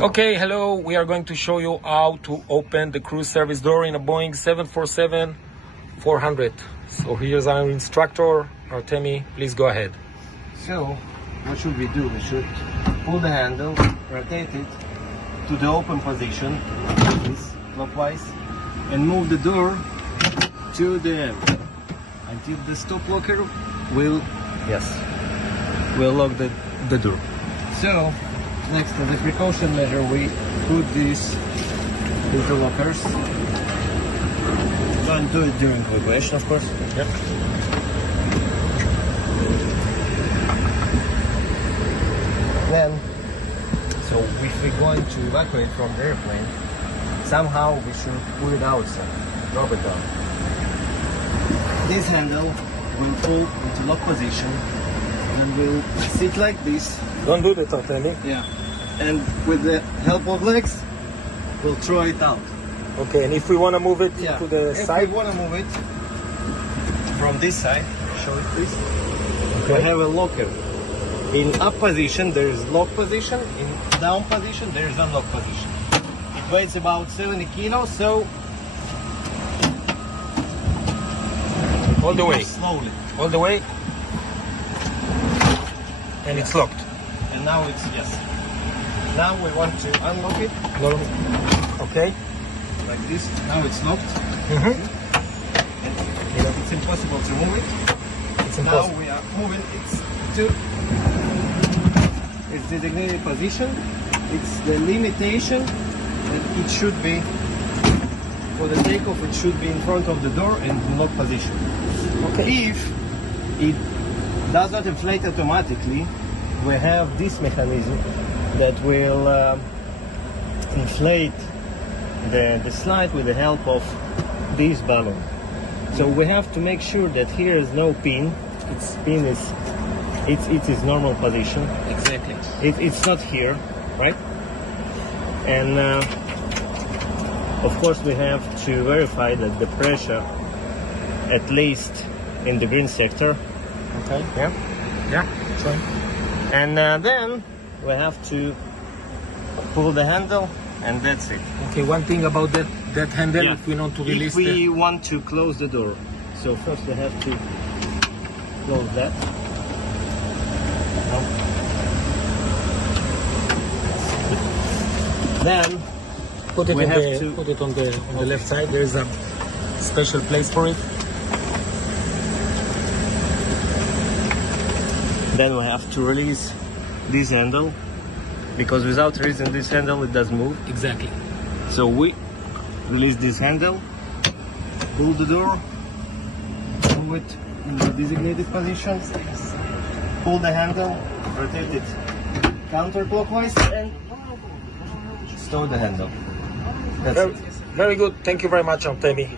Okay, hello. We are going to show you how to open the crew service door in a Boeing 747-400. So here's our instructor, Artemi. Please go ahead. So, what should we do? We should pull the handle, rotate it to the open position, this clockwise, and move the door to the end until the stop locker will lock the door. So, next as a precaution measure, we put these interlockers. Don't do it during vibration, of course. Yep. Then, so if we're going to evacuate from the airplane, somehow we should pull it outside, drop it down. This handle will pull into lock position and will sit like this. Don't do that, Artemi. Yeah. And with the help of legs, we'll throw it out. Okay, and if we want to move it to the if side? we want to move it from this side, show it please. Okay. We have a locker. In up position there is lock position, in down position there is unlock position. It weighs about 70 kilos, so All the way. slowly. All the way. And it's locked. And now it's Now we want to unlock it Okay. like this. Now it's locked. Mm-hmm. And it's impossible to move it. It's Now impossible. we are moving it to its designated position. It's the limitation that it should be for the takeoff. It should be in front of the door and in lock position. Okay. If it does not inflate automatically, we have this mechanism that will inflate the slide with the help of this balloon. So we have to make sure that here is no pin. Its pin is its normal position. Exactly. It's not here, right? And of course we have to verify that the pressure, at least in the green sector. Okay. Yeah. Yeah. Sure. And then we have to pull the handle, and that's it. Okay. One thing about that handle, if we want to release if we want to close the door, so first we have to close that. Then put it we on have the to- put it on the left side. There is a special place for it. Then we have to release this handle, because without releasing this handle it doesn't move. Exactly. So we release this handle, pull the door, move it in the designated position, pull the handle, rotate it counterclockwise, and stow the handle. That's Very, it. very good. Thank you very much, Artemi.